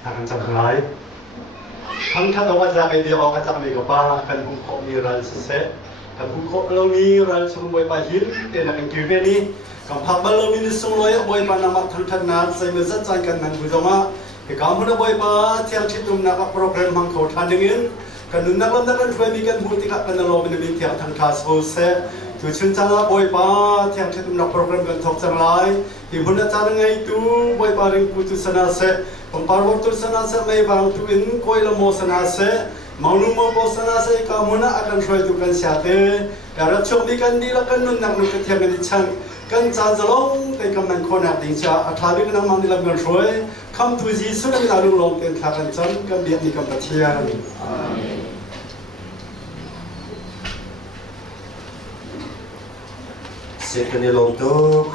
Akan sampaiทั้งท่านว่าจะไอเดียออกจากเมกะป้ากันบุคคลมีรันเสร็จกันบุคคลเรามีรันสมบูรณ์ไปหินเด่นกันกิวเวนี้กับพักบัลลังก์มินิสงลอยบอยปานามักทั้งท่านนั้นใส่เมื่อสัจจันกันนั้นผู้ชมว่าการพูดบอยปาเที่ยงชิตุมนักโปรแกรมมังคุดทันยังงี้กันนุนนักลำนักกันช่วยมีกันพูดที่กับกันเราเป็นมิตรเที่ยงทางคลาสโฟเซทุกชิ้นจังละบอยปาเที่ยงชิตุมนักโปรแกรมกันทบจังไรที่พูดนั้นจังไงตู้บอยปาเรื่องพูดตุสนาเซPemparwaktu senasa may bantuin ko ilang mo senasa maunung mo po senasa ikamuna akan shoy tukan siate karat chokdikan dilakan nun nak nukat yang ngicang kan zanzalong tay kaman konak dingcha athabi kan mang dilam kan shoy kam tuji sudah minalung long ten thakan chan kan biak ni kam patian amin sekene long tu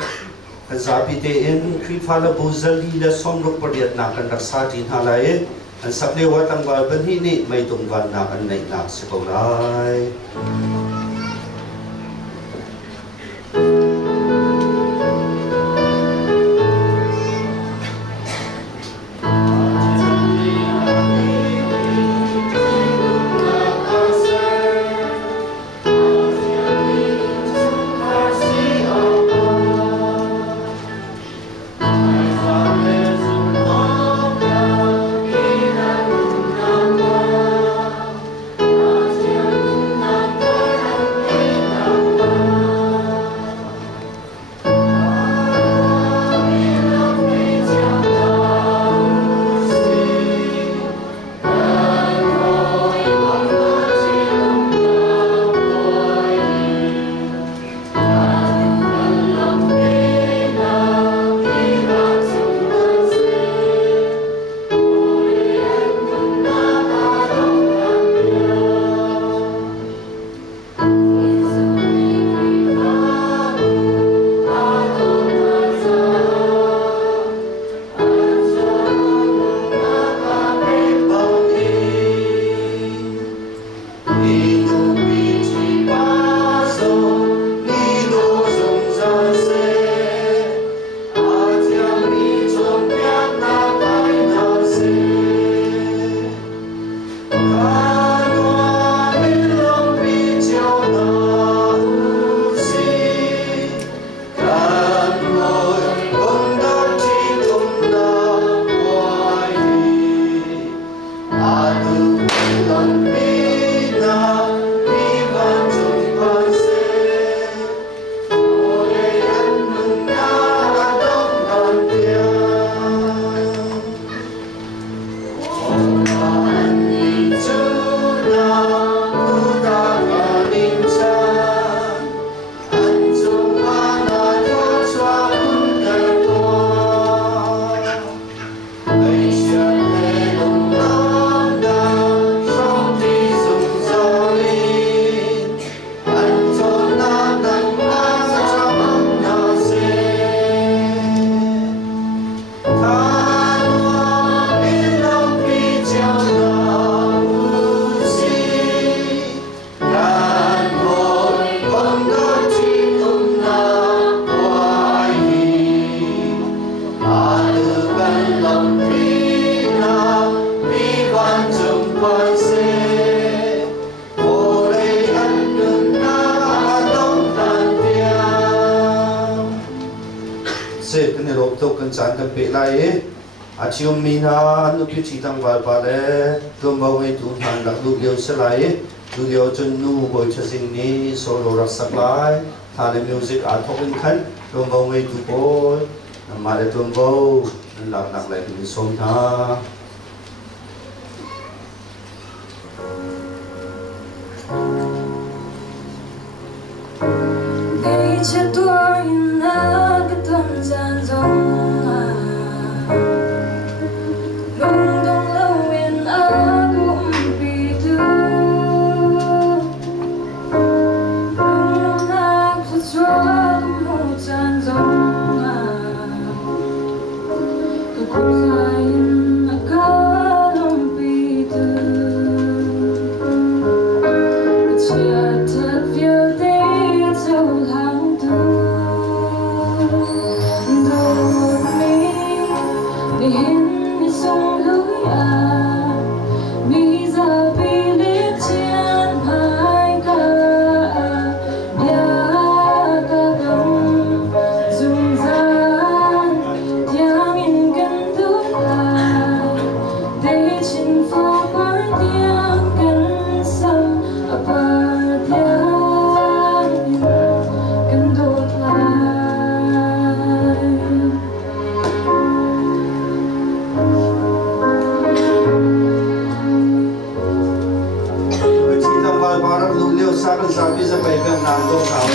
Zapitain krifala buzali la somruk padiat nakan raksati halai an sakle watang ba banhini mai tungwan nakan nai nak sekolai Acium mina anu pici tang wal pale kembang itu han dak lu liu selai lu liu chen nu boy chasing ni solo rak supply thale music athokin khan kembang itu boy mare kembang lak nak lai ni som tha Ngày chưa tuổi na cái tuần gian dòng kan sabi sa paibang nandong tao.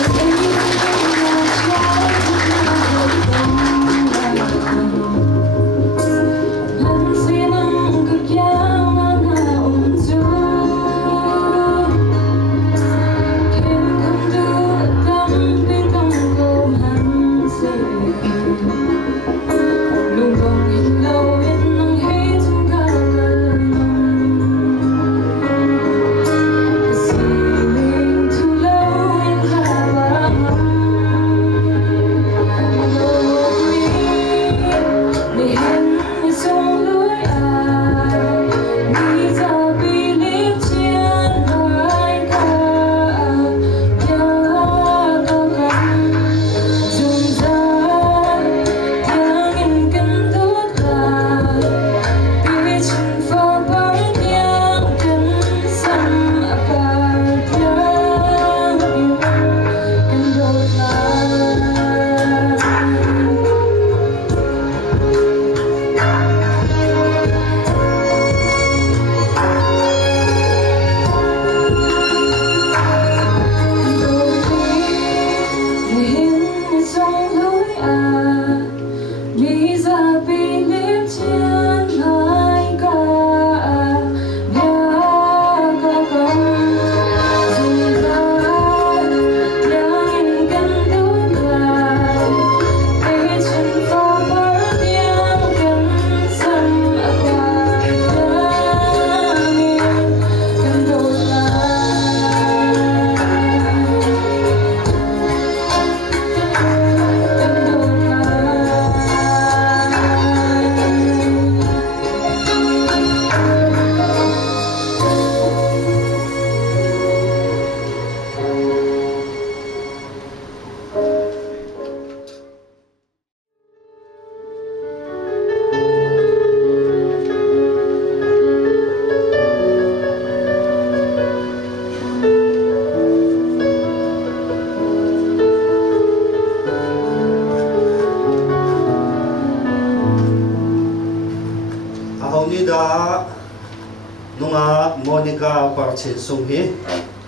Nunga Monica Parchin Sunghi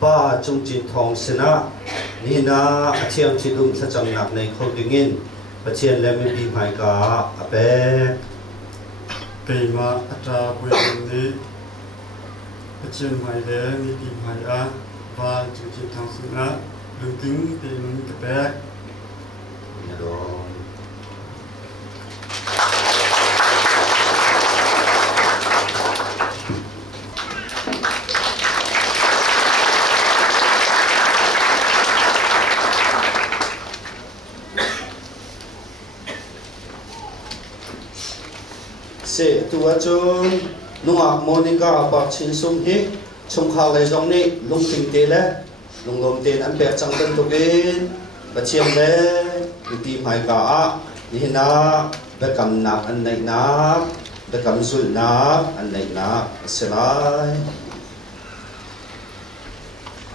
Pa Chung Chin Thong Sina Nina Achiam Chidum Sachang Nak Nei Khodingin Pachian Lemi Bi Mai Ka Ape Keima Atra Puyan Pachian Mai Le Ni Bi Mai A Pa Chung Chin Thong Sina Lung Ting Tin Kape Yadong Se tua chun nunga Monica Parchin Sunghi Chungkha Lai Zong Ni Lung Ting Te Le Lung Lom Ten An Pek Chang Ten Tokin Pachiam Le Pi Mai Ka A Nihina Bekam Nak An Nei Nak Bekam Zul Nak An Nei Nak Selai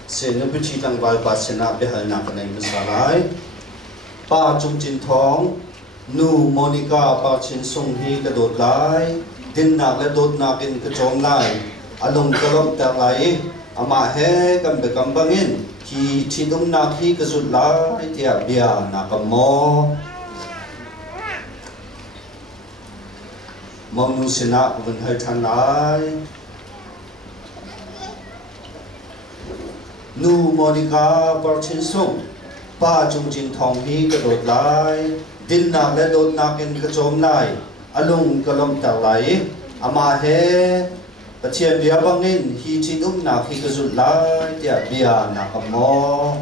Se Nubu Chi Tang Val Pa Sena Behal Nak An Nei Masalai Pa Chung Chin Thong Nu Monica Parchin Sunghi ka dot lai din nak le dot nakin ka chom lai along kalom ta lai ama he kam be kam bangin ki chidum nak hi ka zut lai tia bia na ka mo mom nu sina vun hai than lai Nu Monica Parchin Sung Pa Chung Chin Thong hi ka dot lai din nak le dot nakin ka chom lai alung kalom ta lai ama he pachian bia bangin hi chidum nak hi ka zut lai tia bia na ka mo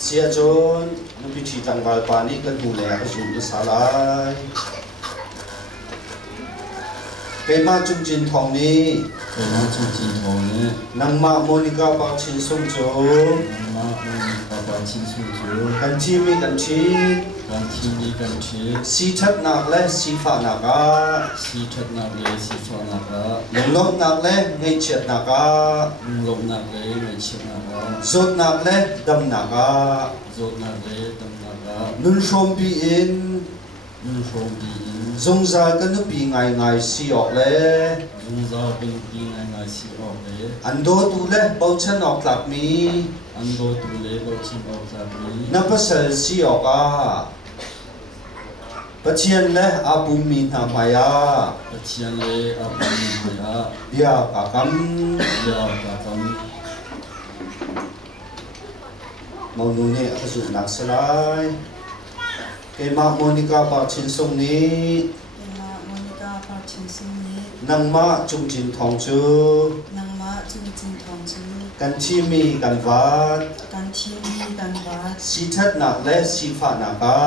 sia chon nu bi chi tang wal pa ni kan hu le ka zu sa lai Keima Chung Chin Thong ni nang ma Monica Parchin Sung cho kan chi mi kan chi si that nak le si pha nak a lom nak le ngei chet nak a zot nak le dam nak a nun shom pi in zong za kan nu pi ngai ngai si ok le dung giao bình tin ngày si ốc lệ ando tu le bao chân ốc lạc mi ando tu lệ bao chân ốc lạc mi na pasal si ốc à Pachian le apumi na maya Pachian le apumi maya ya kakam mau nu ne asu nak salai ke ma Monica pa chin song ni nang ma chung chin thong chu kan chi mi kan wat si that nak le si pha nak a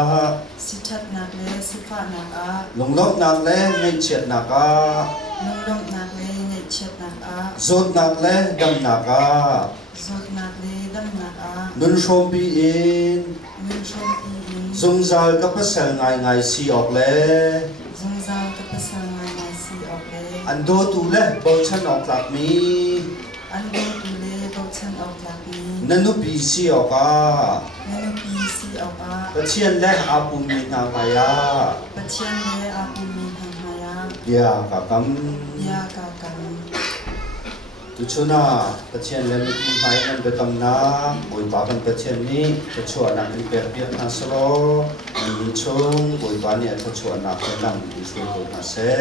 long lok nak le ngai chet nak a zot nak le dam nak a nun shom bi in zung zal ka pasal ngai si ok le ando tu le bo chan ok lak mi nanu pi si ok a Pachian le apumi na maya ya kakam tu chuna pachian le mi mai nan betam na oi pa kan pachian ni chua na ni per pia na solo ni chung oi pa ni ta chua na ka nam ni su ko na se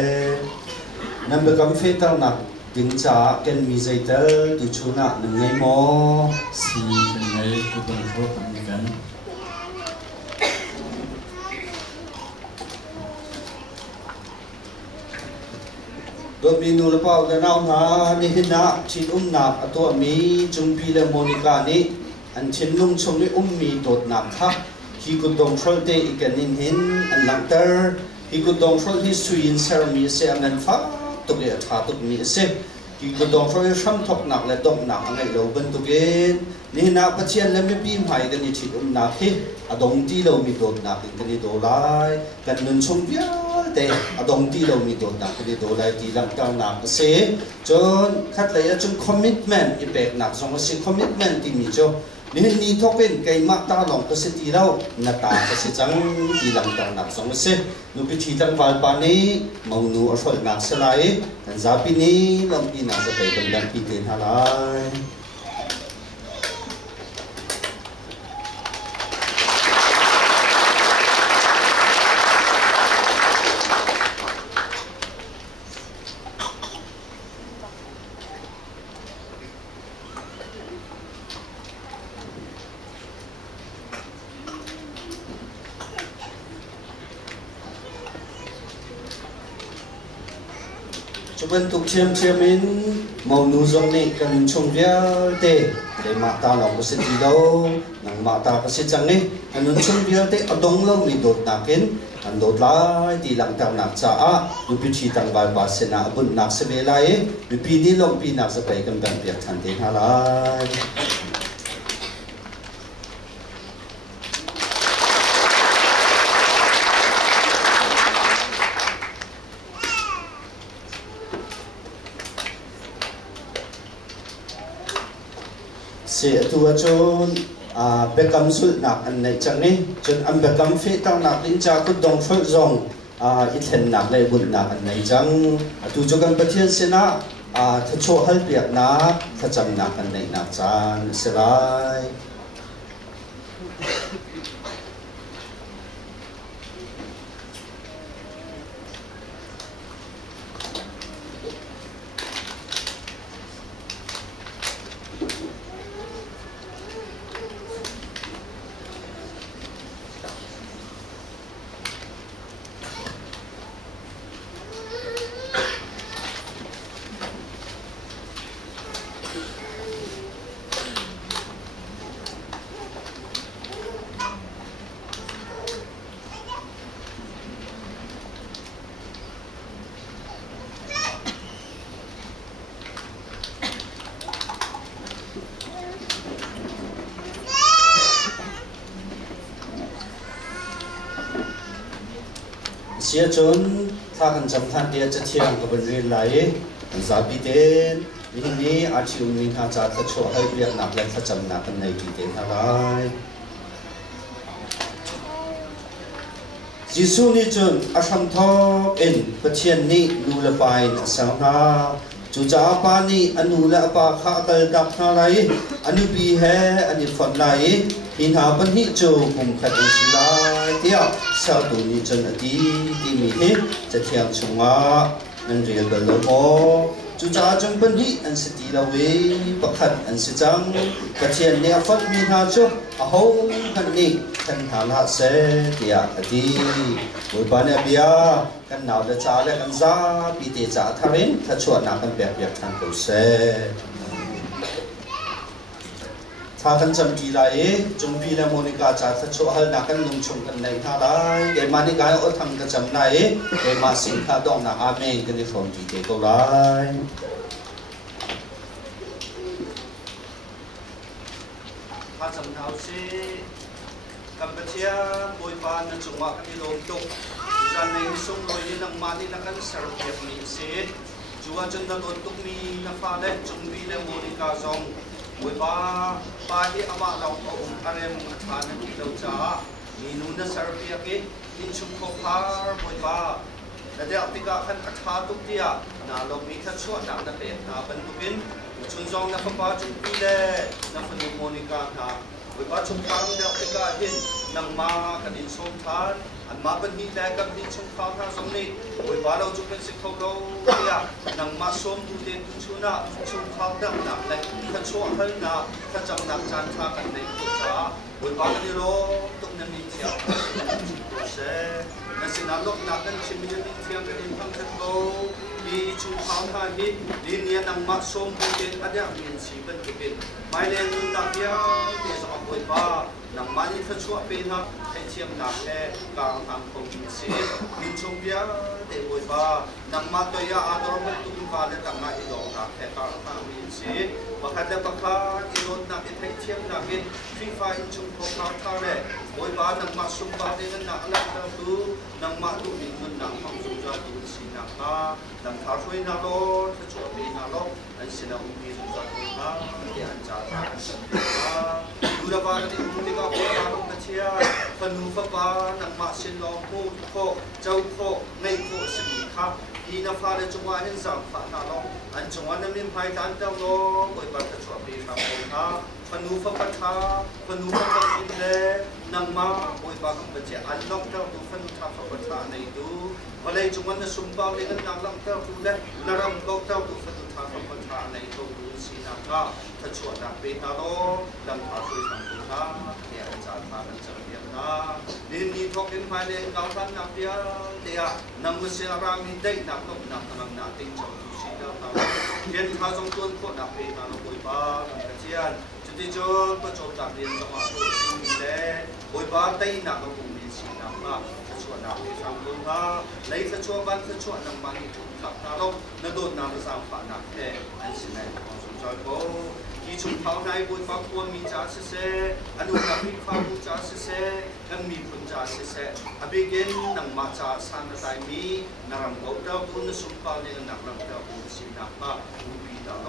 nam bekam fetal na ding cha ken mi zaitel tu chuna ngai mo si ngai ku ton ro kan Domino le pau da nau na ni hina chin na ato mi chung pi le Monica ni an chin lung chung ni mi dot na kha hi ku dong throl te ikanin hin an langter hi ku dong throl history in ceremony se an fa to ge tha to mi se hi ku dong throl sham thok nak le dong nak ngai lo ban to gen ni na pachian le mi pi mai ga ni chin na hi adong ti lo mi dot na ki ni do lai kan nun chung bia te adong ti lo mi dot na ki do lai ti lang ta na se chon khat lai chung commitment impact nak song se commitment ti mi cho ni thok pen kai ma ta long ka se ti lo na ta ka se chang ti lang ta nak song se nu pi thi tang wal pa ni mau nu a phol nak se lai kan za pi ni long pi na za pe kan dan pi ten ha lai bên tục chiêm in màu nu giống này cần trồng véo tê để mà ta lòng có sẽ gì đâu nằng mà ta có sẽ chẳng ấy cần trồng véo tê ở đông lâu mình đột nạc kiến anh đột lại thì làm tao nạc cha á lúc bị chỉ tăng vài bát sẽ nạc bún nạc sẽ về lại lúc bị đi lòng bị nạc sẽ phải cầm đàn việc thành thế hà lại sẽ thua chôn bekam sul nak an nei chang ni chon am bekam fe tang nak in cha ku dong phol zong i thlen nak le bun nak an nei chang tu cho kan pathian se na tha cho hal piak na tha cham nak an nei nak chan se lai sia chun tha kan cham than dia cha thiang ka ban ri lai za bi ten ni a chiu ni ha cha tha cho hai biak nak lai tha cham na kan nei ti ten ha lai จิสุนิจุนอาชัมทอกเอ็นปัจเจียนนี้นูละไปนะสังหาจูจ่าปานีอนุละปาข้าเกลดักนาไลอนุบีเฮอนุฟันไลหินหาปันหิจูกุมขัดสิลาเดียสาวตุนิจุนอดีที่มีเฮจะเทียงชงอานันเรียกกันละโมจูจ่าจงปันหิอันสติละเวปักขัดอันสิจังปัจเจียนเนียฟัดมีหาจูอาหงขันนี้ขันหาละเสเดียอดีบุบานเบียกันหนาวเดจ่าและกันซาปีเตจ่าทารินถ้าชวนนักกันแบบทันตัวเสถ้ากันจำกีฬาจงพีและโมนิกาจ่าถ้าชวนนักกันนุ่งชมกันในท่าได้เกมานิกายอดทำกันจำในเกมาสิงคาดองนักอาเมงกันในฝนจีเตก็ได้ถ้าจำเท้าสิกัมพูชาบอยปานนั้นจงว่ากันในโลกตกจันในส่งลอยนังมาที่นักการสารพัดมีเสียจัวจันทร์โดนตุกมีนักฟ้าเล็กจงบีและโมนิกาซองบอยปาที่อามาเราเอาอะไรมุขฐานที่เราจ้ามีนุ่นสารพัดกินอินชุมขบพาร์บอยปาและเดี๋ยวพิกาขันอัฐาตุกเดียนาลงมีทัชวนักนักเรียนนาบรรทุกินชุนซองนักฟ้าจงบีและนักฟันโมนิกานาบอยปาชุมพาร์เดี๋ยวพิกาเห็นนังมากันอินสมทานอันมาเป็นที่แรกกับที่ชงข้าวทางสมัยวันบาเราจุเป็นสิทธิ์ของเราเนี่ยนังมาส้มดูเด่นชุนะชงข้าวดังหนักเลยถ้าช่วงนั้นนะถ้าจำหนักจานทากันในตัวจ้าวันบาเราดีโรตุกนั้นมีเที่ยวตัวเซ่นั่นสินะลูกนักนั้นชิมยังมีเที่ยวกันในพังคันโตดีชงข้าวทางนี้ดีเนี่ยนังมาส้มดูเด่นอันนี้มีสีเป็นตัวเป็นไม่เล่นนักเดียวที่สอบวันบานังมานี่ถ้าช่วงเป็นฮะให้เทียมหนักแค่กลางทางคงมีเสียมินชงเบียเดี๋ยววันบานังมาตัวยาอาดรมันตุ้งฟ้าและต่างมาอีดอกหนักแค่กลางทางมีเสียบักขัดและบักขัดอีโดนหนักให้เทียมหนักเป็นฟีฟ้าอินชงพอข้าวท่าแร่วันบานังมาสุ่มบาเดนหนักแล้วก็ดูนังมาตุ้งมินมันหนักความสุขจะดูสีหนักมานังท้าช่วยนาโลถ้าช่วยเป็นนาโลอันเสนาอุ้มมีสุขจะดูนะเดี๋ยวอันจ่าดูระบาดที่อุ้มที่ก็ปวดร้อนเชียฟนูฟบานังมาเชนลองพูดโคเจ้าโคในโคสมีครับอีนับฟ้าในจังหวะเห็นสังฟ้านาลองอันจังหวะนั้นมีภัยด้านเจ้าโลกอยบัตรช่วยปีครับผมครับฟนูฟบทาฟนูฟบอินเลนังมาโอยบังบัจเจอันล็อกเจ้าดูฟนูทับฟบทาในดูวันเลยจังหวะนั้นสุ่มเป้าในกันนังลังเจ้าดูและนารำล็อกเจ้าดูฟนูทับฟบทาในดูสีนังก็ถ้าช่วยนักเป็นนาโลดังท้าช่วยสังกุท่าเนี่ยอาจารย์พากันเจอเดียนะนี่นี่ทกินภายในกาวทันนักเดียเดียนังมุสลิมมีได้นักนกนักนักนักติงชมดูสีดาวตาเรียนท้าจงต้นคนนักเป็นนาโลบอยบ้านักเชียนจุดที่จบก็จบจากเรียนจังหวะตัวสิ่งนี้บอยบ้าได้นักก็คงมีสีนักมาถ้าช่วยนักเป็นสังกุท่าเลยถ้าช่วยบ้านถ้าช่วยนักมันที่ถูกขับนาโลนั่นโดนนาโลสามฝ่ายนักแต่อันสิ่งไหนของสมชายก็ที่ชุมเขาในบนฟ้าควรมีจ่าเสอนุกับพิฟ้าบุจ่าเสกันมีผลจ่าเสอภิเกณฑ์นังมาจ่าสันตายมีนารำเกาเจ้าบุญสุภาพเนี่ยนักรำเจ้าบุญสินักมาบุญปีดาโล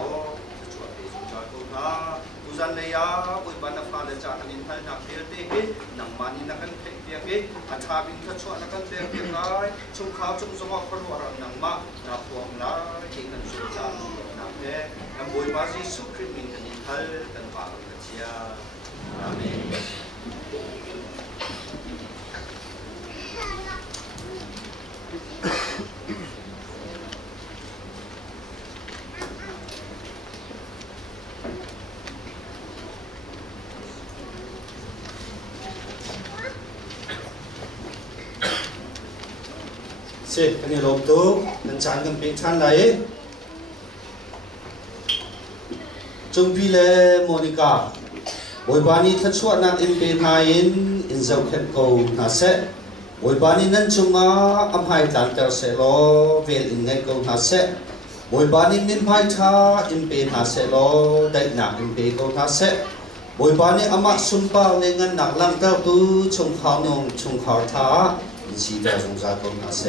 จะช่วยเป็นจ่าโกนาทุจันเลยาบุญบรรณฟ้าและจ่าคันอินทนักเดียร์เด็กนังมานีนักกันเพียงเดียร์อัฐาบินทัชวนักกันเพียงเดียร์ไรชุมเขาชุมสมองพระวรนังมานับพวงลายที่กันสุจ่านักเด็กนับบุญบาสิสุขริมินกันhal dan para kecil, amin. Sih, ini lom tu, dan jangan pingsan lagi. จงพี่เลโมนิกาบอยบานีทัชวนักอินเป็นไฮอินเจ้าเข็นโกนาเซบอยบานีนั้นจงอาอัมไฮตันเตอร์เซโลเวลอินเงโกนาเซบอยบานีมิมไฮชาอินเป็นนาเซโลได้นักอินเป็นโกนาเซบอยบานีอามาสุนปาเลงันนักลังเต้าตูชงขาวนงชงขาท่าอินสีเดจงจากโกนาเซ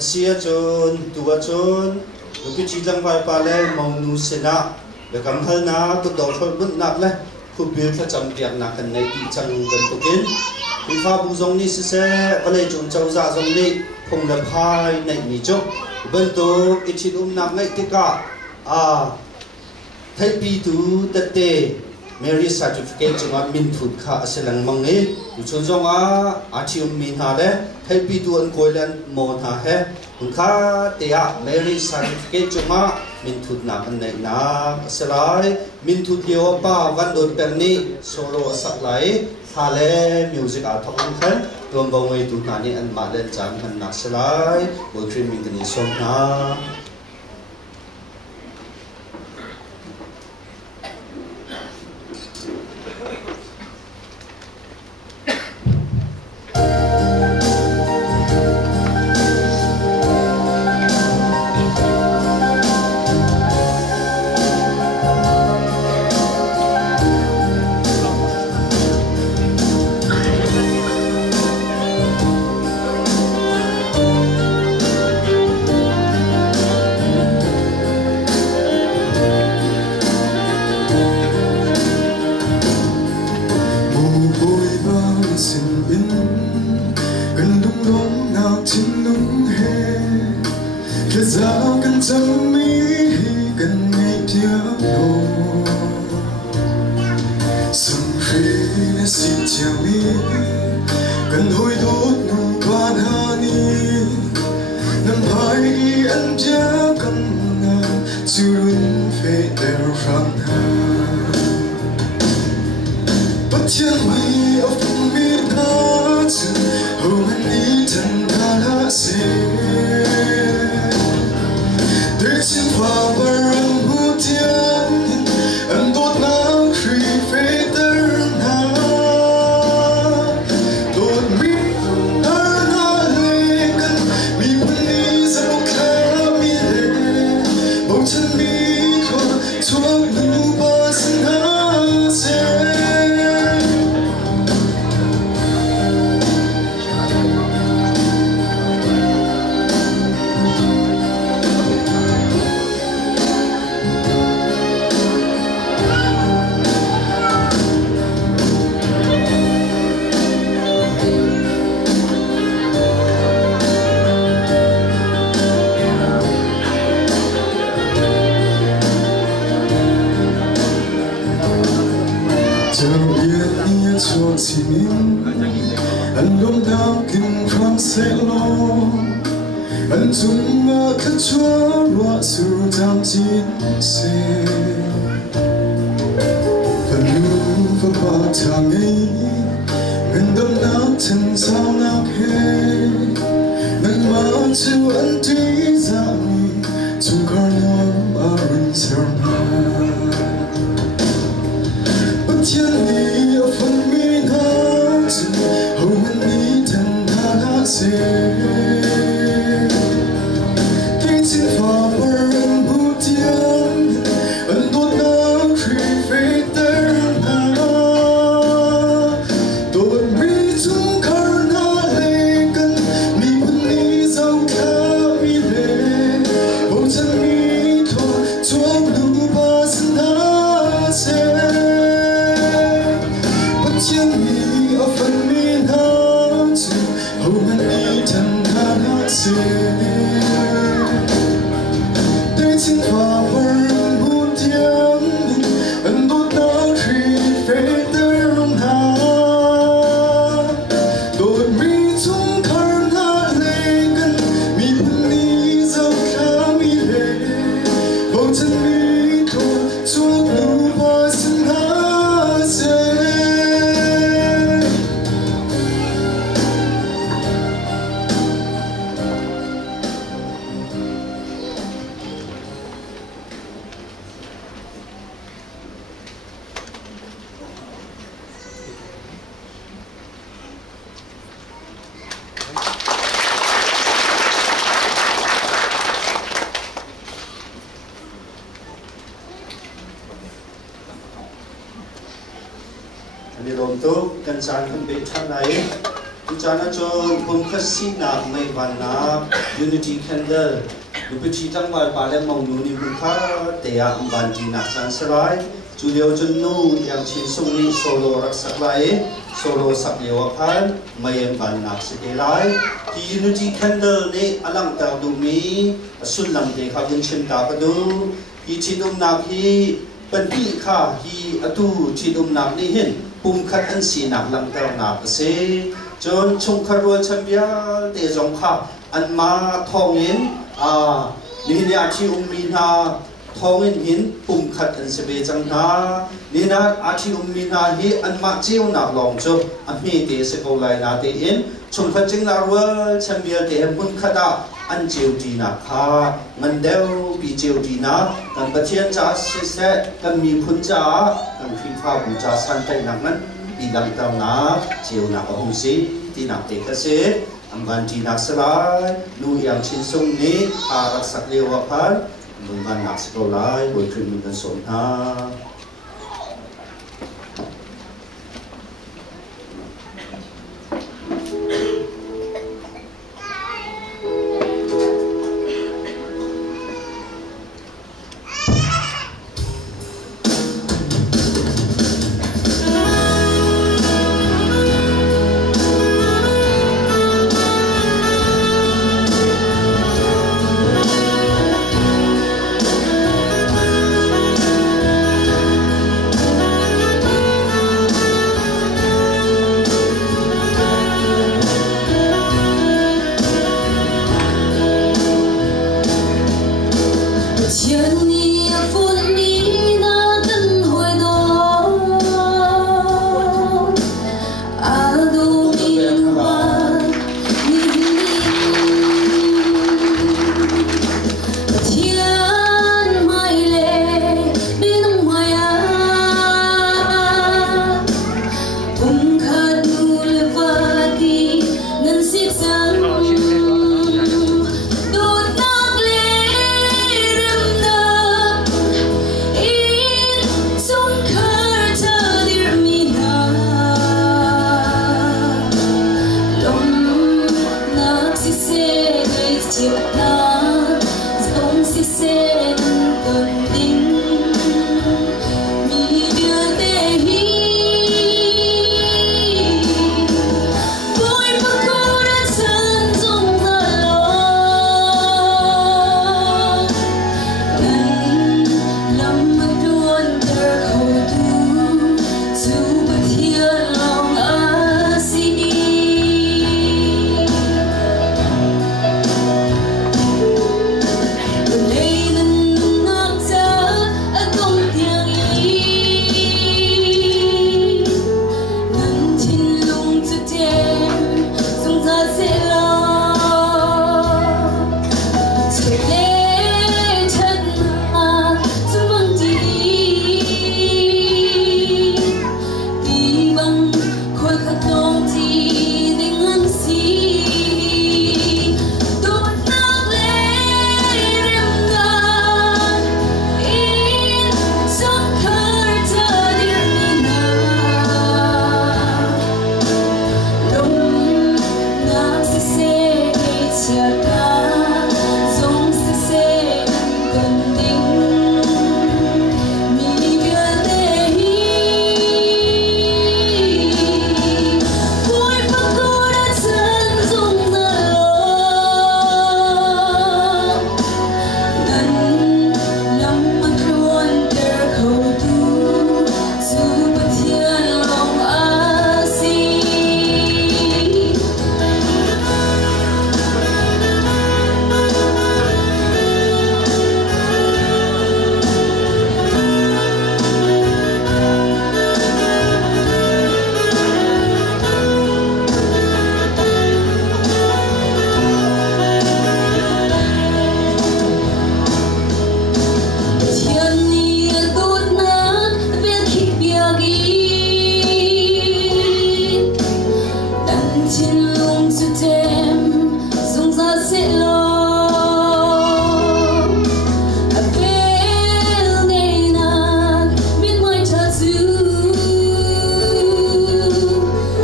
Asia chun tua chun lupi chijang vai pale mau nu sena le kam hal na to do thol bun nak le khu bil tha cham tiak na kan nei ti chang kan to kin pi pha bu zong ni se pale chun chau za zong ni phong le phai nei ni chok ben to ichit nak ngai ti ka a thai pi tu ta te marriage certificate chunga min thut kha aselang mangi chun zong a chium min ha le thai pi tu an koilan mo tha he un kha te a marriage certificate chunga min thut na kan nei na aselai min thut yo pa van dot per ni solo sak lai ha le music a thok an khan tom bo ngai tu na ni an ma len chan han na selai bo trim min kan ni som na Ani rom tu kan san kan be than lai Chana cho pum khasi na mai bana unity candle lupichi tang mal pale mong nuni bukha teya ambanti na sansarai julio junnu yang chin sungni solo raksaklai solo saklewa khan mayen ban nak sekelai ki unity candle ne alang ta dumi sunlam de kha bin chin ta padu ki chidum nak hi panti kha hi atu chidum nak ni hin pum khat an si nak lam ta nak se chon chung kharwa chambia te jong kha an ma thongin ni ne achi ummin ha thongin hin pum khat an sebe chang na ni na achi ummin ha hi an ma chiu na long cho a mi te se ko lai na te in chung khat ching na ro chambia te pum khata an chiu ti na kha ngan deu bi chiu ti na kan pathian cha se se kan mi phun cha kan phi pha bu cha san tai na man ilang tao na chiều na có hung sĩ thì nạp tế các sẽ amban ti nak salai nu yang chin sung ni arak sak lewa phan mung ban nak sekolai boi khrin mun kan som ha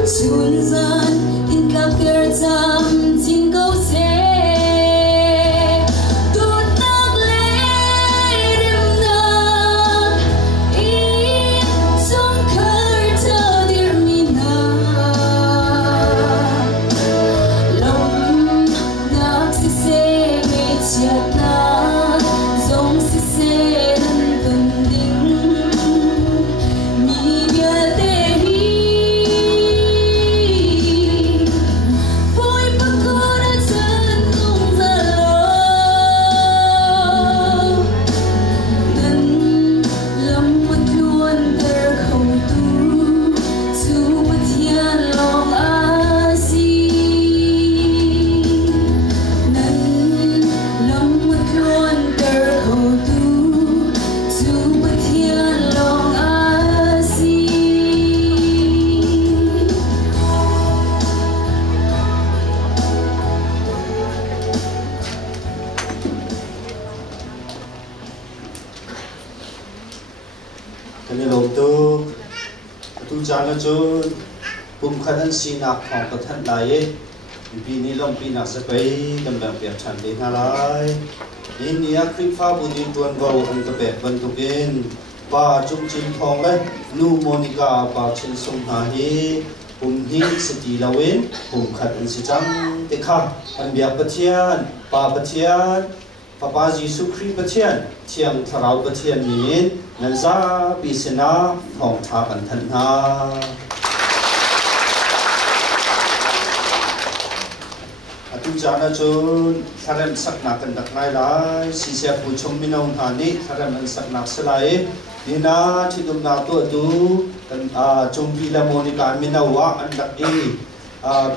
Sun in jana chun pum khanan sinak thong ka than lai pi ni long pi nak sapai dam dam pe chan de na lai in nia krik fa bu ni tuan go an ka pe ban tu bin pa chung chin thong lai nu monica pa chin song ha hi pum hi siti lawin pum khat an si chang te kha an bia pathian pa pathian Papa Jesu Christ pathian thiang tharau pathian ni nan za pi sena thong tha kan than ha atu jana chun tharan sakna kan dak ngai lai si sia pu chom minong ha ni tharan an sakna salai dina thidum na to tu kan chom pi la monica minawa an dak e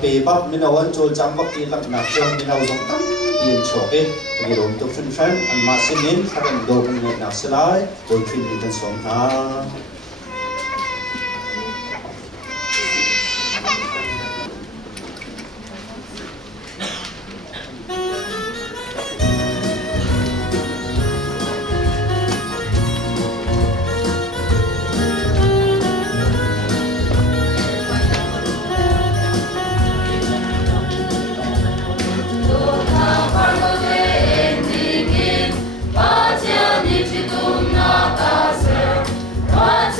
pe bab minawan chol jam bak ti lak na chom minaw jong tam yin choke ni rom to fun fan an ma sinin tharan do kan na salai to thin ni kan som ha What's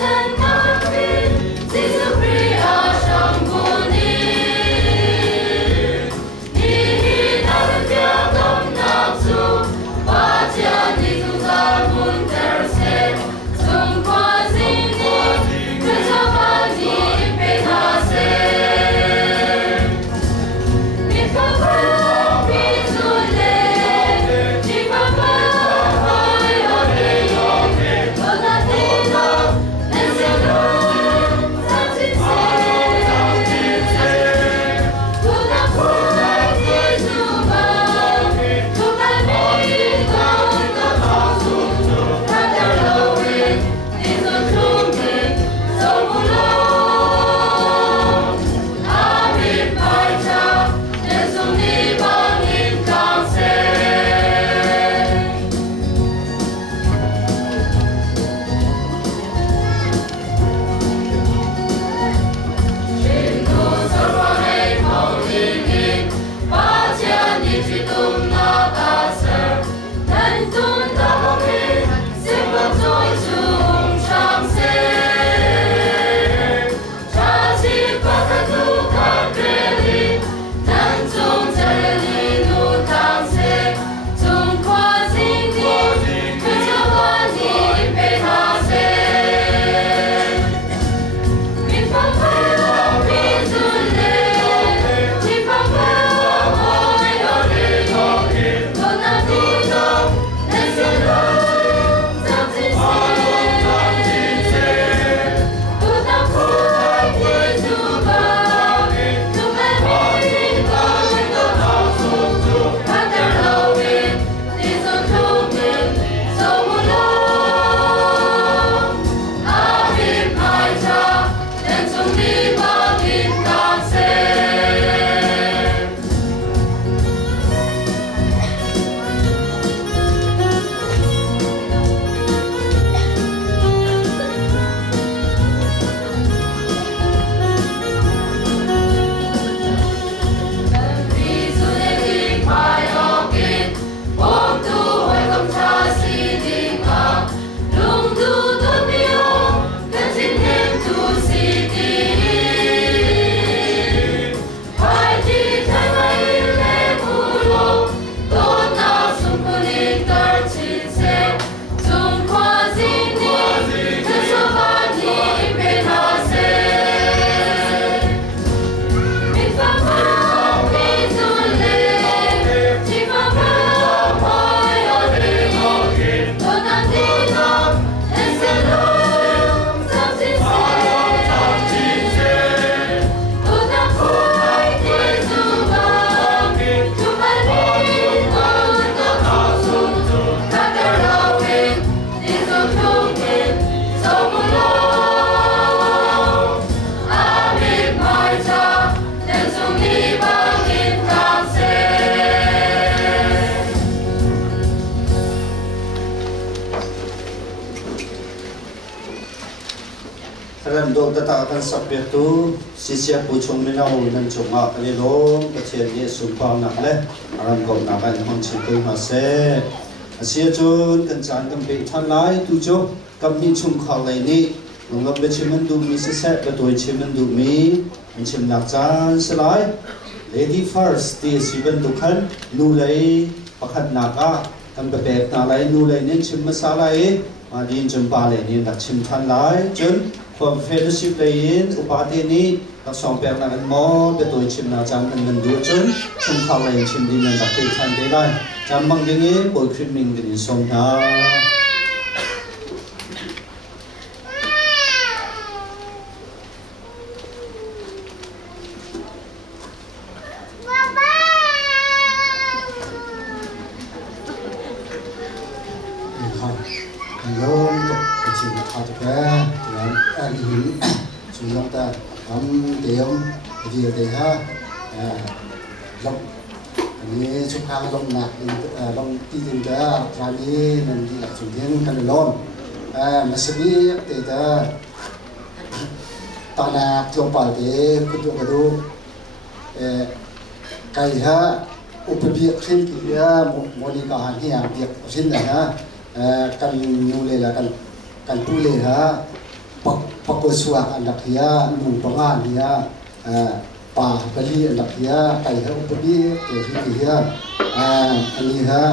so tata kan sapya tu sisia puchong minau nan chunga kali lom kachia ye sumpang nak le aram kom nak kan hon chitu ma se asia chun kan chan kam pe than lai tu cho kam ni chung khal lai ni ngam be chimen du mi se se be toi chimen du mi an chim nak chan salai lady first ti siban du khan nu lai pakhat naka kan be pek na lai nu lai nen chim masalai ma din chum pa lai ni dak chim than lai chun from fellowship lai in upati ni dak song pek na kan mo be toi chim na chan kan du chun chung khal lai chim din na dak te than de lai cham mang ding e boy khrim ming din som na long nạc long ti tin ta rani nan di lak chung thiên kan lon ma sabi te ta ta na tlong pa te kutu kadu kai ha upabi khin ki ya monika han hi ang biak sin na ha kan nu le la kan tu le ha pakko suak anak ya nu pangan ya pa kali anak ya kai ha upabi te hi ya ani ha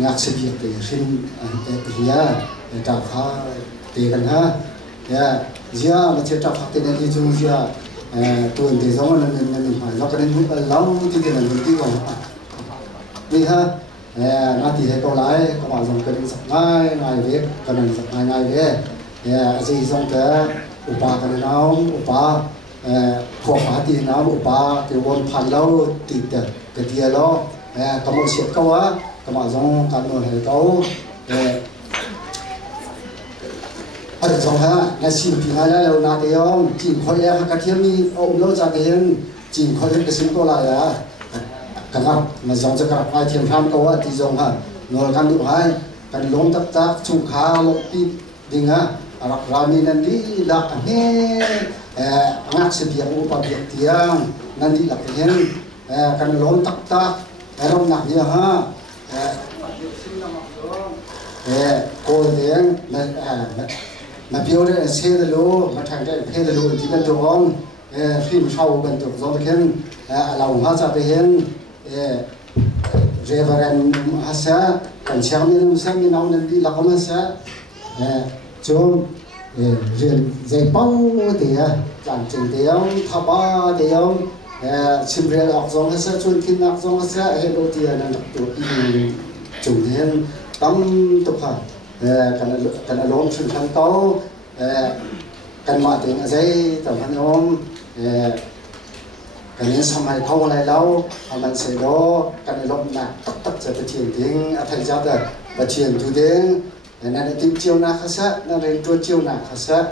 ngak sebiak te sin te ya ta kha te kan ha ya zia ma che ta kha te ne di chung zia tuần thì giống là mình phải nó cái đến lúc lâu thì cái là mình đi vào đi ha nó thì hay câu lái các bạn dùng cái đến sập ngay ngay về cái này sập ngay ngay về gì giống cái upa cái nào upa phổ phá thì nào upa cái vốn phản lâu thì cái kia đó có một chuyện câu á các bạn dùng cái nội hay câu ở trong ha là xin thì ngay là lâu nào thì ông chỉ khơi em cái thiên mi ông lâu ra cái chỉ khơi cái sinh tôi lại là cái nào mà giống cho các ai thiên tham câu á thì dùng ha ngồi căn đủ hai căn lông tấp tấp chung khá lộc pi đinh ha à ra mi nên đi lạc nghe ngắt sự việc u pa việc tiếng nên đi lạc cái căn lông tấp tấp em nặng như ha cô tiếng mà biểu đấy xe được luôn mà thằng đấy xe được luôn chỉ cần cho ông phim sau cần cho giống cái lòng hóa ra cái hiện reverend hasa cảnh sáng như sáng như nào nên đi làm ông hasa cho riêng dây bao thì chẳng chừng thì ông tháp ba thì ông chim riêng học giống hasa chuyên kinh học giống hasa hết đôi tiền là được tụi chủng thiên tâm tục hả cái lốm sinh thành tố cái mọi tiếng ở đây tầm hắn ôm cái những sắm hay không lại lâu mình sẽ đó cái lốm nè tất sẽ phải chuyển tiếng thành ra được và chuyển từ tiếng nên tiếng chiều nạc khác sẽ nên đến tua chiều nạc khác sẽ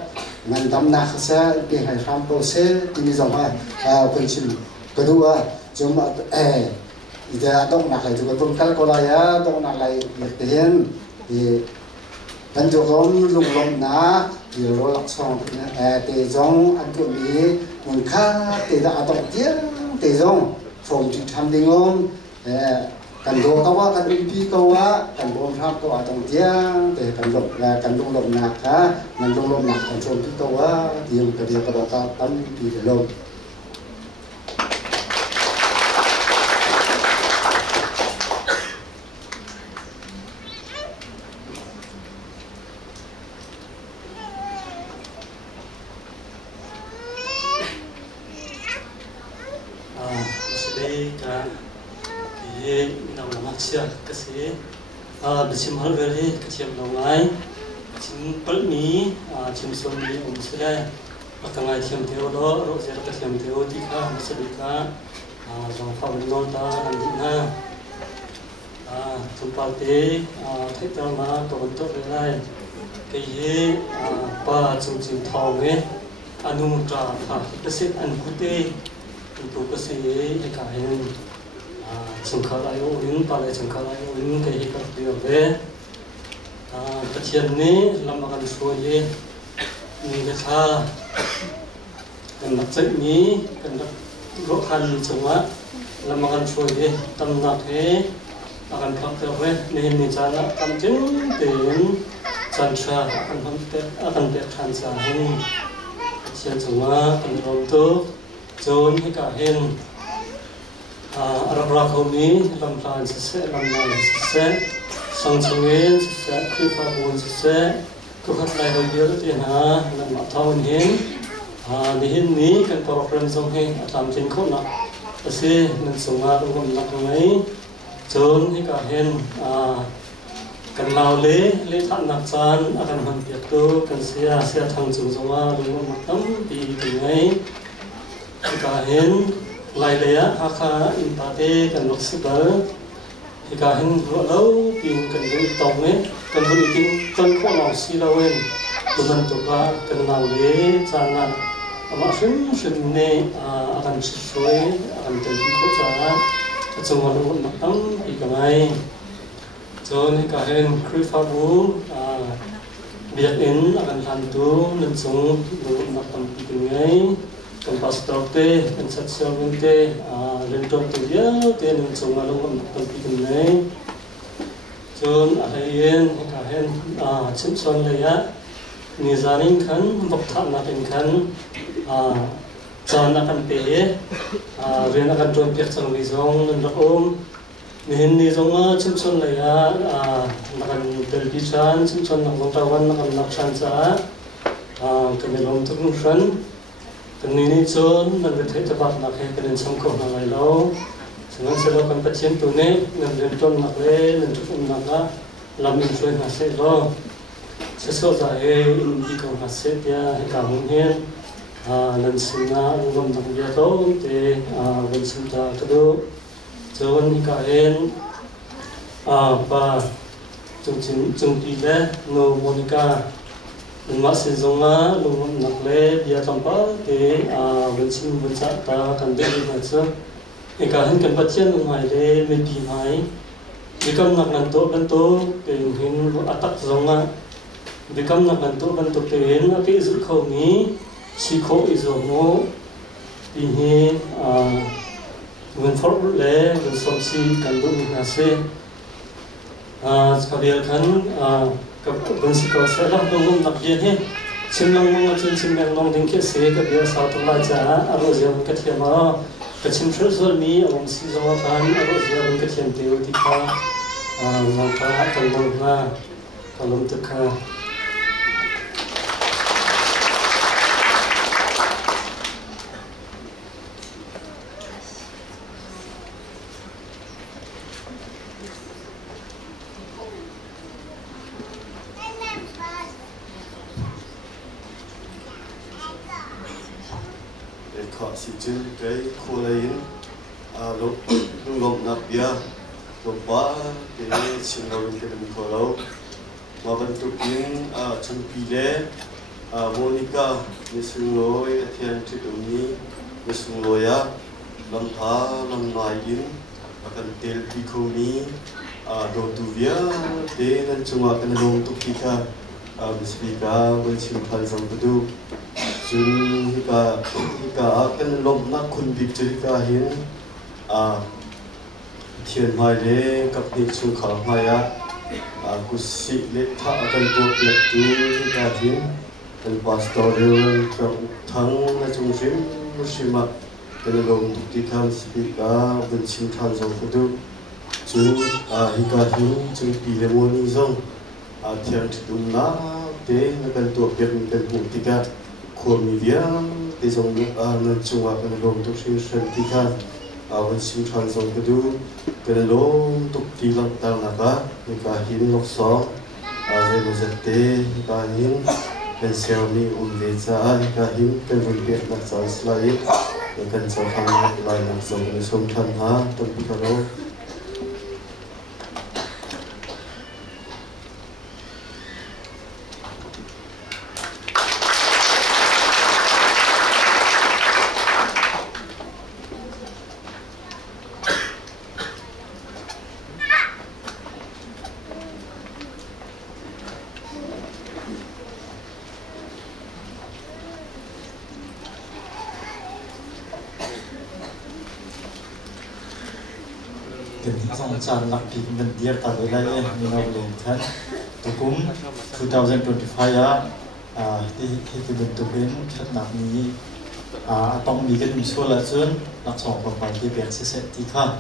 mình đâm nạc khác sẽ để hay làm câu sẽ thì dòng ha quên chim cái đua chúng mà giờ đông nạc lại chúng tôi cái câu này á đông nạc lại việc tiền thì dan jokom lung lom na di rolak song te jong an tu mi mun kha te da atok tiang te jong from ti tham ding om kan do ka wa kan pi ka wa kan bom tham ka atong tiang te kan lung lom na kha man lung lom na kan from ti ka wa tiang ka dia ka ta tam pi de lom Besim hal beri kecil nongai, cim pelmi, cim somni umsele, pertengahan cim teodo, rozer cim teotika, masalika, jang fabulon ta andina, tumpati, kita ma tontok relai, kaya pa cim thong anu tra fa kesit ankute, untuk kesit ikain. Sengkalayo ini pada sengkalayo ini kayak kita dia be, kecian ni lama kan suai นี่นะคะกันนักเจ็ดนี้กันนักรบคันจังหวะแล้วมากันช่วยตำหนักเฮakan faktor ni jana kam jin tin chancha akan pe chancha hen sian chunga kan rom to chon hi ka hen arab ra khomi lam plan se lam na se sang chungen se khifa bon se ko khat lai ho yer te na lam ma thawin hen ni hin ni kan program song hen atam jin kho na ase nan chunga rom na ngai chốn thì cả hen cần lao lê thản nạp chan akan hoàn tiệt tu cần xe thằng chủ giống đúng một tấm vì từ ấy thì cả hen lại lẽ akha impate cần lộc sư bờ thì cả hen vợ lâu vì cần vui tòng ấy cần vui tin cần có lòng si đâu em tụi mình tụi ba cần lao lê chan nạp mà sinh nè akan suy akan tự khổ cha trong một lúc mặt tấm thì cái này cho nên cả hen khơi phá vũ việc đến akan làm tu nên trong lúc mặt tấm thì cái này cần pastor te cần sát sơ viên te lên trong tự giác te nên trong lúc mặt tấm thì cái này cho nên hen cả hen chim xuân này á người gia đình khăn bậc thang là đình khăn chan akan pe ren akan tron pek chang ni zong nan rakom nen ni zonga chimson la ya akan tel bi chan chimson nang ta wan akan nak chan cha kan lom tuk nu ran kan ni chon nan ve thai ta bat nak he kan sam ko na lai lo sangan se lo kan patien tu ne nan ren ton nak le nan tu nak la lam in soi na se lo se so za he in bi ko na se ya ka hun hen lần sinh na gồm thằng gia tố thì vẫn sinh ta cái đó cho anh cả em và chung đi lẽ nô Monica mình mất sử dụng luôn nặc lẽ bia trong bát thì vẫn sinh vẫn sát ta cần đến như vậy thì cả anh cần bắt chân ngoài lẽ mình đi máy vì cầm nặc lần tổ bên tổ thì hình tắc giống vì cầm nặc lần tổ bên tổ thì hình cái giữ khẩu ní si khổ izomo ini mình phật lệ mình sống si cần đúng là se kabiel kan các bên si có sẽ làm đúng đặc biệt hết chim long mong chim long mong đến kia se kabiel sao tung lại cha aro giờ cái thiam mà cái chim sữa rồi mi ông si zo kan aro giờ cái thiam tiêu thì cả ngang ta tăng mong na kalom tự cả si chữ cái khu này lúc ngọc nạp bia lúc ba cái sinh đầu cái mình khổ lâu mà vẫn tục những chân pi lệ Monica như sinh lối thiên trị đồng ní như sinh lối á làm thá làm nai in akan tel pi khâu ní đồ tu vía để nên chúng ta cần long tục kita bisbika với chim phan sang tu chun hika kan lom na khun bik chu hika hin thian mai le kap ni chu kha mai ku si le tha kan to pe tu hika hin kan pastoral thang na chung sim musima kan lom ti tham sipika với chim phan sang tu chun hika hin chung pi le moni zong thian thum na te na kan to pe kan hu tika khom ni via te song na chunga kan lom to sin sen tika awan sim than song du kan lom to ti lang ta na ka hin lok so ze mo zate ka hin kan sel ni ve cha ka hin kan vui pe na sa slai kan sa phang lai na song som than ha to pi ka ro เป็นที่สองจานหลักที่เป็นเดียร์ตัดเลยมีเราเล่นกันตุกุม2025ที่เป็นตุเป็นชัดหนักนี้ต้องมีกันมีส่วนละส่วนหลักสองคนไปที่เบียดเสียที่ข้าม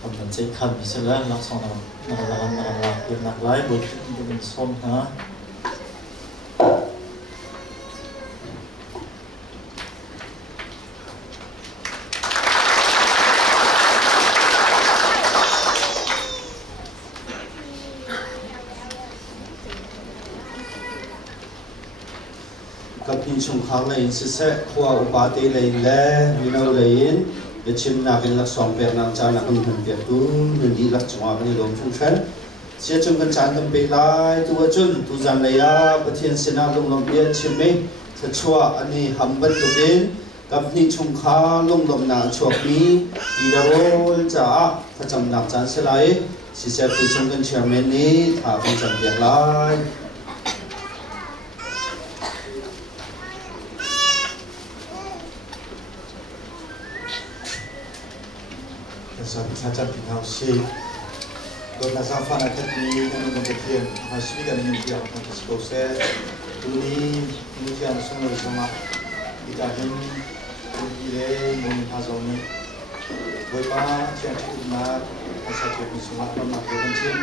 ผมเป็นเจ็ดขั้นมีเสร็จแล้วหลักสองนักเบียดหนักหลายบทเป็นส้มนะกับพี่ชมค้างในสิเสกขวาอุปาเตเลยแหละวินาเลยนเดชิมนักเป็นหลักสองแบบนางจานักหุ่นเปียกตุ้นหุ่นดีหลักจังหวะกันในลมชุ่มชื้นเสียจงกันจานกันไปไล่ตัวจุนตัวจันเลยะประเทศเสนาลงลมเบียดชิมไหมถ้าชัวอันนี้หำบันตัวเป็นกับพี่ชมค้างลงลมหนาชวกนี้ดีดาโรลจ้าถ้าจำนักจานเสลายสิเสกผู้ชมกันเชื่อเมนี้ถ้าเป็นจันเปียกไล่Sahaja pinausi Dona Zafan akan diminum kemudian masih kan ini dia akan diskose ini yang semua sama kita ini ile monitazoni beberapa yang cukup nak asal kita semua dalam kebencian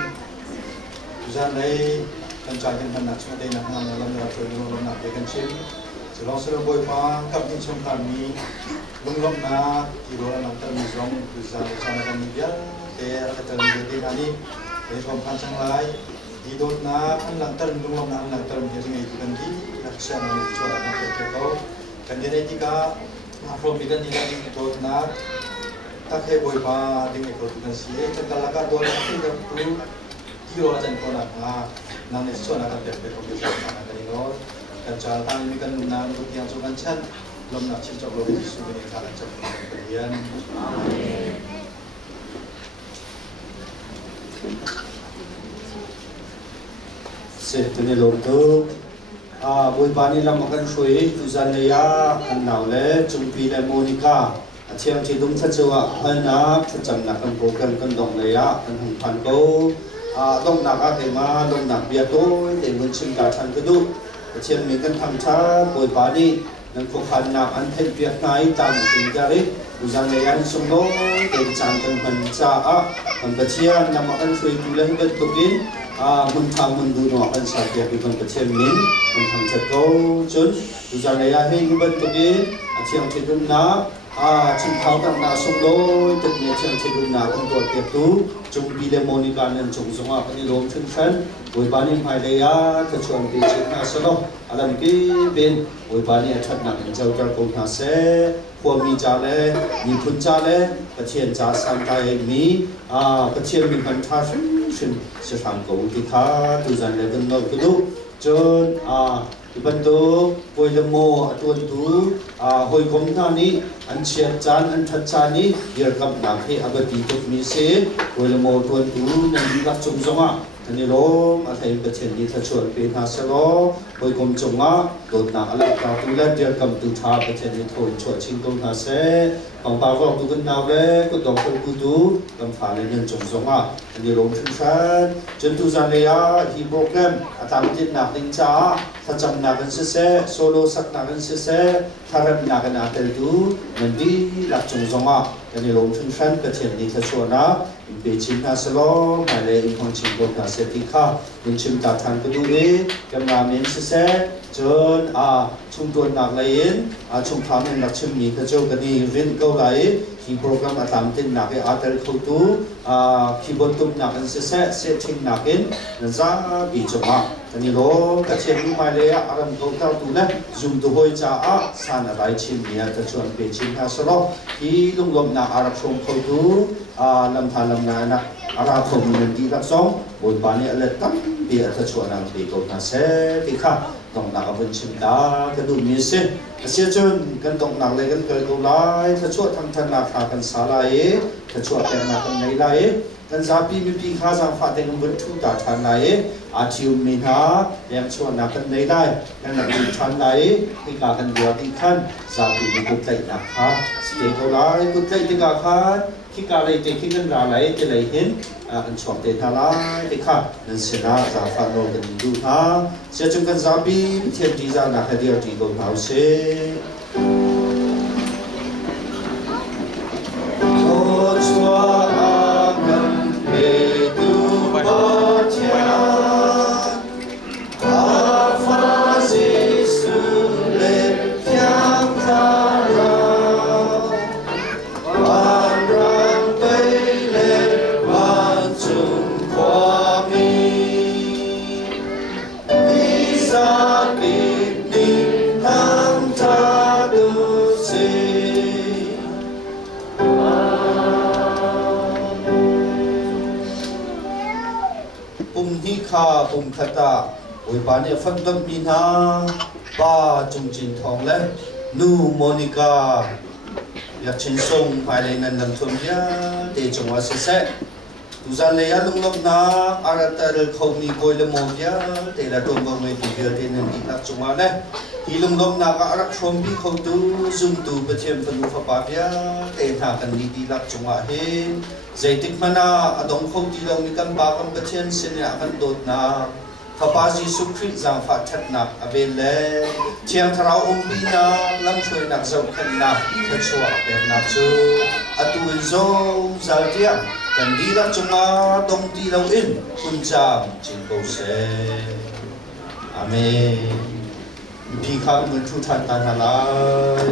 tujuan dari pencarian hendak semua dari nak dalam dalam kebencian selong beberapa kami semua kami Belum nak tidur nak termusong bisa bersama kami dia, dia kata menjadi hari dari pembahasan lain tidur nak lantar belum nak lantar menjadi itu kan di laksana cuaca nak terkau kan dia tiga afro bidan tidak tidur nak tak heboh apa dengan itu kan sih kalau agak dua hari tidak perlu tidur aja kau nak nanti cuaca nak terkau bersama kan ini kan cara ini kan nak untuk yang cuman chan Belum nak cinta belum disuruh ni kalau cepat kemudian. Sebenarnya lomtu, buat bani lama kan shui, tujuan dia kan naule, jumpi le Monica, aciam cidung terjawab, anak terjam nak kan program kan dong dia, kan hengpan kau, dong nak agama, dong nak biar tu, dia mencipta kan kedua, aciam ni kan tangca, buat bani. Dan bukan nak anten pihak naik tam tinggali, ujian yang sungguh dan cantik mencaa, pembacaan nama kan suai tulen bentukin, mentang mendunia kan sahaja iban pembacaan min, mentang cakau cun, ujian yang ini bentukin, aciam cidum nak, cimpau tak nak sungguh, teknik aciam cidum nak untuk itu, jumpi le Monica dan jungsung apa ni lom cun. Wibani Mailaya tercuan bicik naseloh alam kibin Wibani achat nak jauh kau nase kuami jale ni pun jale kecian jasan kaya ni kecian minhan tasun sesam kau kita tujuan leben nol kudu jon dibantu boy lemo atuan tu hoi kom nani an ciat jan an that jani biar kam nak he abadi tu misi boy lemo atuan tu nanti lak cung zonga Tani rom atai kecil ni tercual pihak selo, boy kom cuma, dot nak alat katulah dia kam tu thap kecil ni thoi cuat cingkong hase, pangpawak tu kan nawe, ku doktor kudu, kam fale ni cungzonga, tani rom cungsan, jentu zanaya hi program, atam jin nak lingca, tajam nakan sese, solo sak nakan sese, tharam nakan atel tu, nanti lak cungzonga, tani rom cungsan kecil ni tercual na. Becin naslo, malay ikon cingkong nasetika, incim datang kedua, kemarin sese, jon cungtuan nak lain, cungkamen nak cemni kejauh kini rin kau lain, hi program atam tin nak atel kau tu, kibotum nak sese, setting nakin, nanza bijoma, tani lo kecil ni malay aram kau tahu tu lah, zoom tu hoi caa, sana lai cimni kecuan becin naslo, hi lunglom nak arab som kau tu. Lam thalam na nak arah community tak song, buat bani alat tam biar tercuat nang bikau nase, tikah dong nak apa cinta kedua misi, asyik cun kan dong nak lagi kan kerja lai, tercuat tham nak akan salah tercuat yang nak nilai, กันซาปีมีปีข้าสังฝาเต็งบนทุตาทันไหนอาชิวมีนาเลี้ยงชวนนักกันไม่ได้กันนักดูทันไหนที่กากันเดียวที่ขั้นซาปีมีกุศลนักฮะสเตโกไลกุศลที่กาขันที่กาเลยที่กันราไหลที่เลยเห็นกันชอบเตทาไลที่ข้านั่นเสนาซาฟาโนกันดูฮะเสียจงกันซาปีเทียนที่จานักเดียวที่กงเขาเสข้าปุ่มขตาโอยปานเนี่ยฟันต้นมีนาป้าจุงจินทองและนูโมนิกาอยากเชิญส่งภายในนั้นลำทุนยาเตจงวาเสเสตุจาเลยลุงลบนาอาราตาเรลเขามีโกยละโมยาเตละตัวบางเวทีเดียวเตนันดีนักจงวาและที่ลุงลบนาก็อารักชมพี่เขาดูซุ่มตูประเทียมเป็นอุปปาพิยาเตทากันดีนักจงวาเฮใจติดมานาอดงเขาที่เรามีกันบากันประเทียนเสียกันโดดนาข้าพเจ้าสุขริจางฟัดชัดนักอเบลเล่เชียงทราองบีนาลำช่วยนักเจ้าขันนักทัชวะเป็นนักจูอตุยโซซาเดียกันดีรักจงมาตรงที่เราอินคุณจามจิงโกเซอาเมนพี่ข้าเหมือนทุกท่านตาหลาย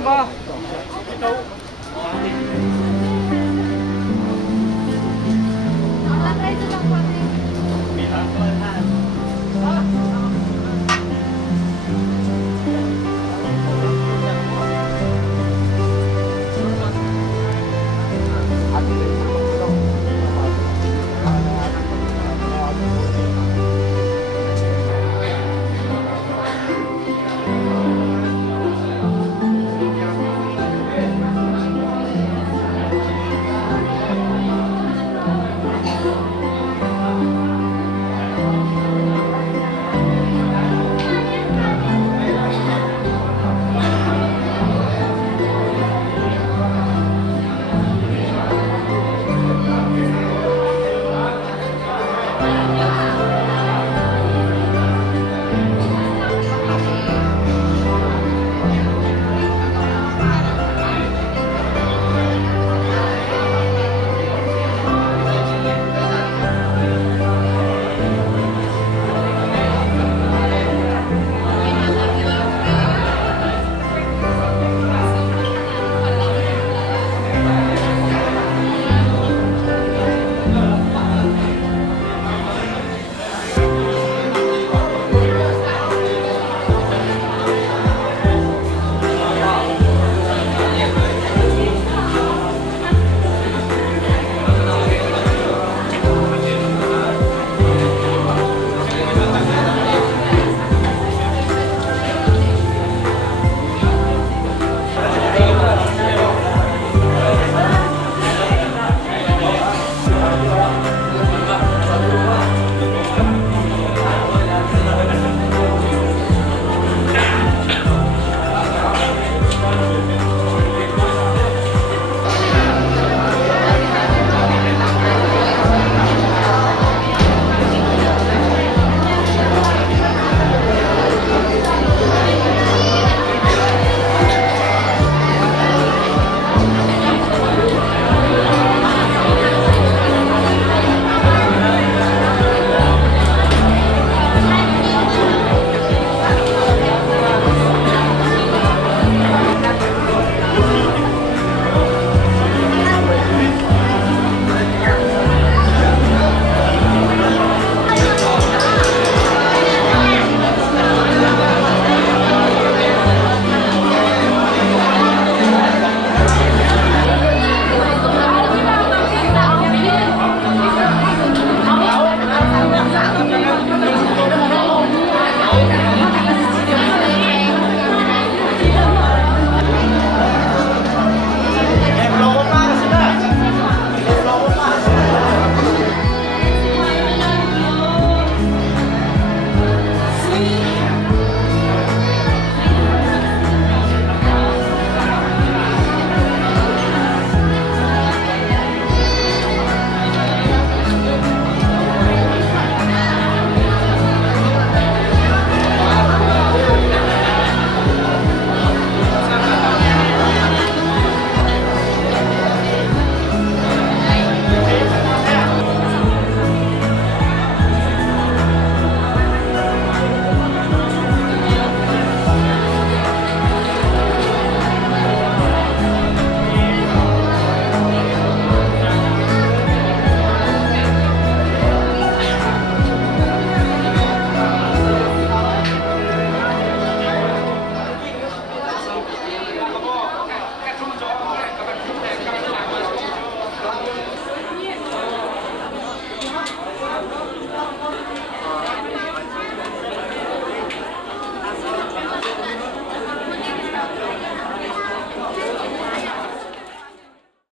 Jumpa.